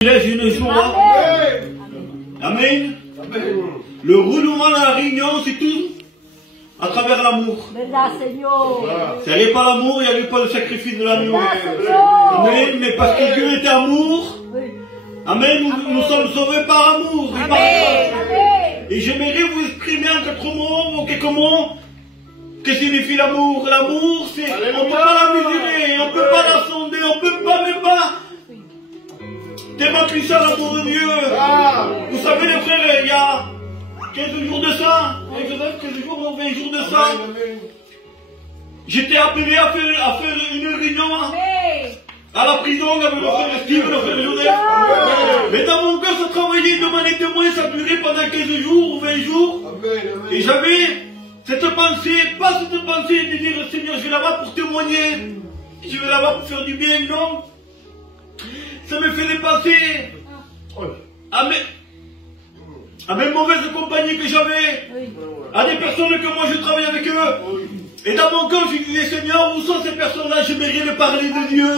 Laisse une joie. Amen. Le roulement de la réunion, c'est tout à travers l'amour. S'il n'y avait pas l'amour, il n'y avait pas le sacrifice de l'agneau. Amen. Mais parce que Dieu est amour, amen, nous sommes sauvés par amour. Et j'aimerais vous exprimer en quelques mots, que signifie l'amour. L'amour, c'est, on ne peut pas la mesurer, on ne peut pas la sonder, on ne peut pas même pas. Tellement puissant l'amour de Dieu. Vous savez les frères, il y a 15 jours de ça, 15 jours, non, 20 jours de ça, j'étais appelé à faire une réunion à la prison avec le frère Steve, le frère Joseph. Mais dans mon cœur, ça travaillait, demander témoin, ça durait pendant 15 jours ou 20 jours. Et j'avais cette pensée, pas cette pensée de dire Seigneur, je vais là-bas pour témoigner, je vais là-bas pour faire du bien, non. Ça me faisait penser à mes mauvaises compagnies que j'avais, à des personnes que moi je travaillais avec eux. Et dans mon cœur, je disais, Seigneur, où sont ces personnes-là? J'aimerais leur parler de Dieu.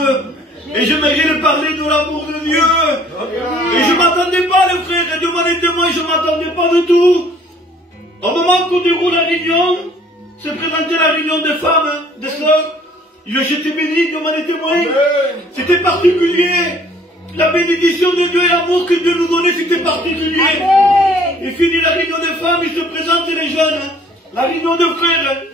Et j'aimerais leur parler de l'amour de Dieu. Et je ne m'attendais pas, les frères, et Dieu m'en est témoin, je ne m'attendais pas du tout. Au moment qu'on déroule la réunion, se présentait la réunion des femmes, des sœurs. J'étais béni, Dieu m'en est témoin. C'était particulier. La bénédiction de Dieu et l'amour que Dieu nous donnait, c'était particulier. Il finit la réunion des femmes, il se présente les jeunes. La réunion de frères.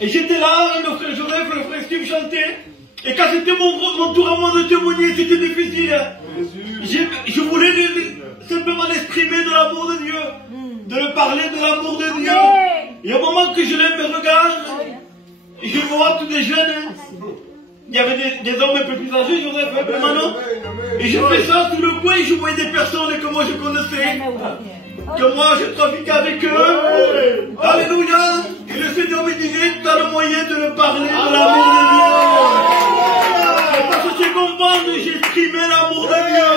Et j'étais là, le frère Joseph, le frère Steve chantait. Et quand c'était mon tour à moi de témoigner, c'était difficile. Je voulais simplement l'exprimer de l'amour de Dieu. De le parler de l'amour de Dieu. Et au moment que je lève mes regards, je vois tous des jeunes. Il y avait des hommes un peu plus âgés, Joseph, un peu maintenant. Et je fais ça sous le coin, je voyais des personnes que moi je connaissais, que moi je trafiquais avec eux. Alléluia. Et le Seigneur me disait, tu as le moyen de le parler de l'amour de Dieu. Et parce que tu comprends, j'exprimais l'amour de Dieu.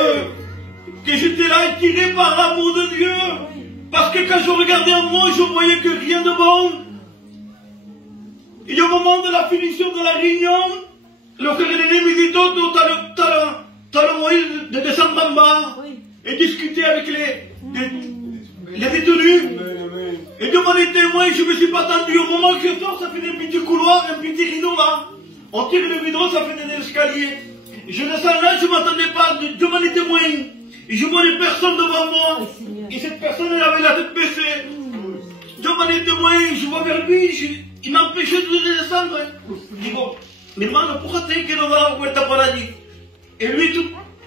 Que j'étais là attiré par l'amour de Dieu. Parce que quand je regardais en moi, je voyais que rien de bon. Et au moment de la finition de la réunion, le frère aîné me dit, Toto, t'as le moyen de descendre en bas et discuter avec les détenus. Et de mon témoin, je ne me suis pas attendu. Au moment où je sors, ça fait des petits couloirs, un petit rideau là. On tire le rideau, ça fait des escaliers. Je descends là, je ne m'attendais pas. De mon témoin. Et je vois des personnes devant moi. Et cette personne, elle avait la tête baissée. De mon témoin, je vois vers lui, il m'empêchait de descendre. Je dis, bon, mais hermano, pourquoi t'es que no va la puerta por allí? Et lui,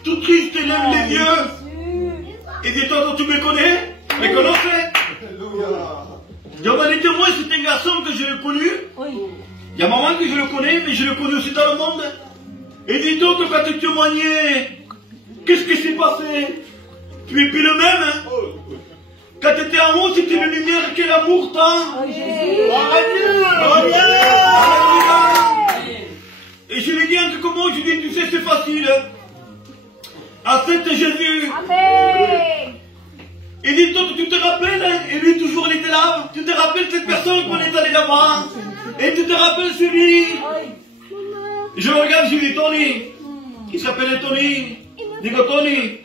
tout triste, il lève les yeux. Il dit, toi, tu me connais? Me conoces? Dieu m'a dit, moi, c'est un garçon que je l'ai connu. Il y a un moment que je le connais, mais je le connais aussi dans le monde. Et dit, toi, quand tu témoignais, qu'est-ce qui s'est passé? Tu es plus le même, hein? Quand tu étais en haut, c'était une lumière que l'amour t'a. Et je lui dis en quelques mots, je lui dis, tu sais, c'est facile. Accepte Jésus. Il dit, toi, tu te rappelles, hein? Et lui, toujours, il était là. Tu te rappelles cette personne qu'on est allé là-bas? Et tu te rappelles celui? Je le regarde, je lui dis, Tony. Il s'appelait Tony. Je dis, Tony,